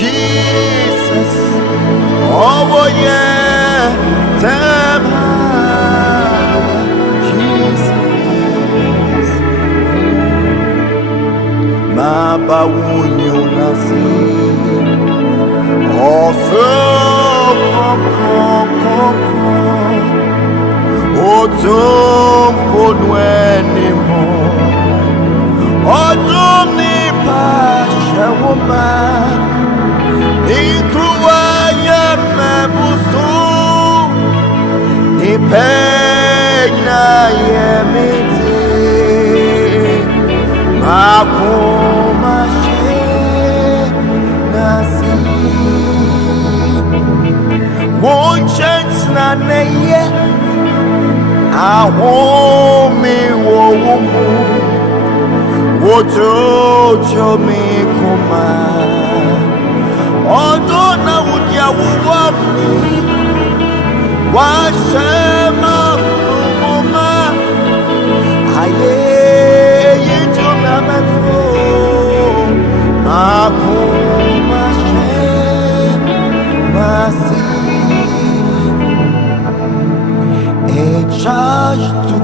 Jesus, oh yeah, Tema, Jesus, Maba Wunyonasi, also Autumn for anymore. Autumn ni pasha woman. Ni kruaya mebusu. Ni pena yemiti. Makoma she nasi. One chance na neye. Ahomi womu wojojo mi kuma odona wudia wuwami washema fumuma aye yijuna metro makuma she masi. A charge to